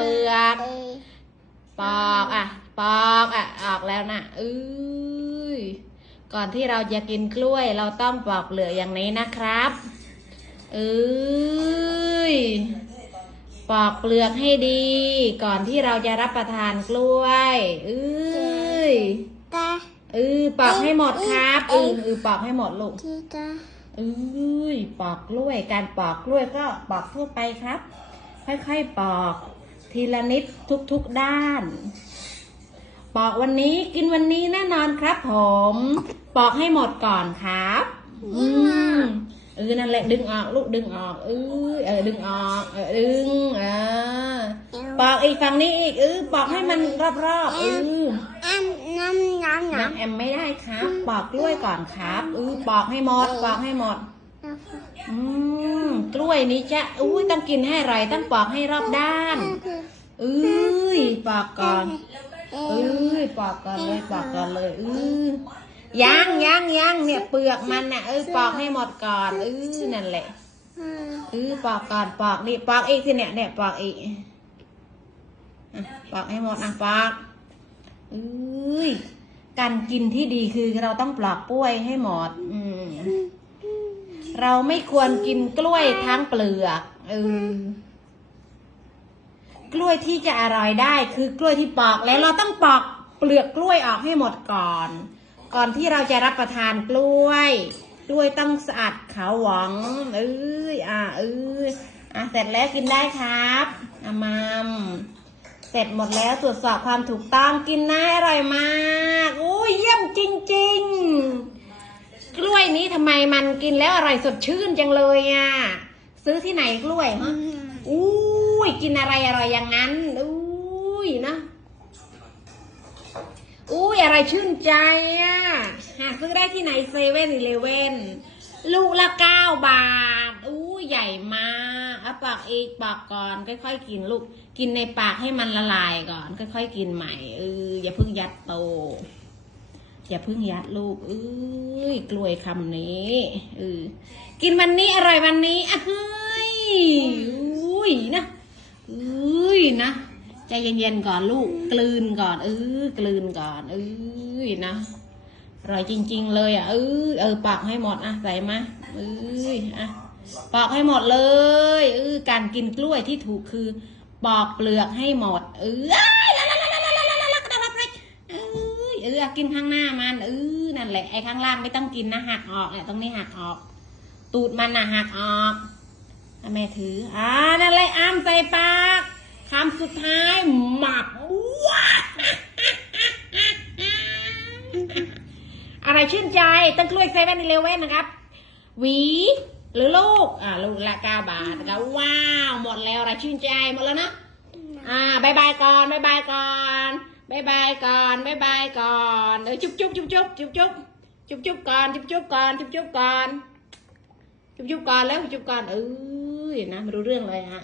เปลือก ปอกอะ ปอกอะ ออกแล้วนะเอ้ยก่อนที่เราจะกินกล้วย เราต้องปอกเปลือกอย่างนี้นะครับเอ้ยปอกเปลือกให้ดี ก่อนที่เราจะรับประทานกล้วยเอ้ยตาเออปอกให้หมดครับเออเออปอกให้หมดลูกที่ตาเอ้ยปอกกล้วย การปอกกล้วยก็ปอกทั่วไปครับ ค่อยๆปอก ทีละนิดทุกๆด้านปอกวันนี้กินวันนี้แน่นอนครับผม ปอกให้หมดก่อนครับ อืมเออนั่นแหละดึงออกลูกดึงออกเออเออดึงออกเออดึงเออปอกอีกฝั่งนี้อีกเออปอกให้มันรอบๆเอออันน้ำน้ำน้น้ำแอมไม่ได้ครับ ปอกกล้วยก่อนครับเออปอกให้หมดปอกให้หมดำอืมกล้วยนี้จะอุ้ยต้องกินให้อร่อยต้องปอกให้รอบด้าน เอ้ยปอกก่อนเอ้ยปอกก่อนเลยปอกก่อนเลยเออย่างย่างย่างเนี่ยเปลือกมันน่ะเออปอกให้หมดก่อนเออนั่นแหละเออปอกก่อนปอกนี่ปอกอีกสิเนี่ยเนี่ยปอกอีกอะปอกให้หมดอะปอกเอ้ยการกินที่ดีคือเราต้องปลอกกล้วยให้หมดอืมเราไม่ควรกินกล้วยทั้งเปลือกเออ กล้วยที่จะอร่อยได้คือกล้วยที่ปอกแล้วเราต้องปอกเปลือกกล้วยออกให้หมดก่อน ก่อนที่เราจะรับประทานกล้วย กล้วยต้องสะอาดขาวหวังเอ้ยอะเอ้ยอะเสร็จแล้วกินได้ครับอามามเสร็จหมดแล้วตรวจสอบความถูกต้องกินนะอร่อยมากอุ้ยเยี่ยมจริง ๆ กล้วยนี้ทำไมมันกินแล้วอร่อยสดชื่นจังเลยอะ ซื้อที่ไหนกล้วยฮะอุ้ยกินอะไรอร่อยอย่างนั้นอุ้ยนะอุ้ยอะไรชื่นใจอะหาซื้อได้ที่ไหนเซเว่นอีเลเว่นลูกละเก้าบาทอู้ใหญ่มากเอาปากอีกปากก่อนค่อยๆกินลูกกินในปากให้มันละลายก่อน ค่อยๆกินใหม่เอออย่าเพิ่งยัดโต อย่าเพิ่งยัดลูกเอ้ยกล้วยคำนี้เออกินวันนี้อร่อยวันนี้อะเฮ้ย อุ้ยนะเอ้ยนะใจเย็นๆก่อนลูกกลืนก่อนเออกลืนก่อนเอ้ยนะอร่อยจริง ๆ เลยอะเออเออปอกให้หมดอะใส่มาเอ้ยอะปอกให้หมดเลยเออการกินกล้วยที่ถูกคือ ปอกเปลือกให้หมด เออเอ้ยเอกินข้างหน้ามันเออนั่นแหละไอ้ข้างล่างไม่ต้องกินนะหักออกเนี่ยตรงนี้หักออก ตูดมันนะหักออกแม่ถืออ่านั่น ปากคำสุดท้ายหมับว้าอะไรชื่นใจตั้งกล้วยเซเว่นเลเว่นนะครับ หวีหรือลูก อ่าลูกละเก้าบาทนะครับว้าวหมดแล้วอะไรชื่นใจหมดแล้วนะอ่าบายบายก่อนบายบายก่อนบายบายก่อนบายบายก่อนเออจุ๊บจุ๊บจุ๊บจุ๊บจุ๊บจุ๊บจุ๊บจุ๊บก่อนจุ๊บจุ๊บก่อนจุ๊บจุ๊บก่อนจุ๊บจุ๊บก่อนแล้วจุ๊บก่อนเอ้ยนะไม่รู้เรื่องเลยฮะ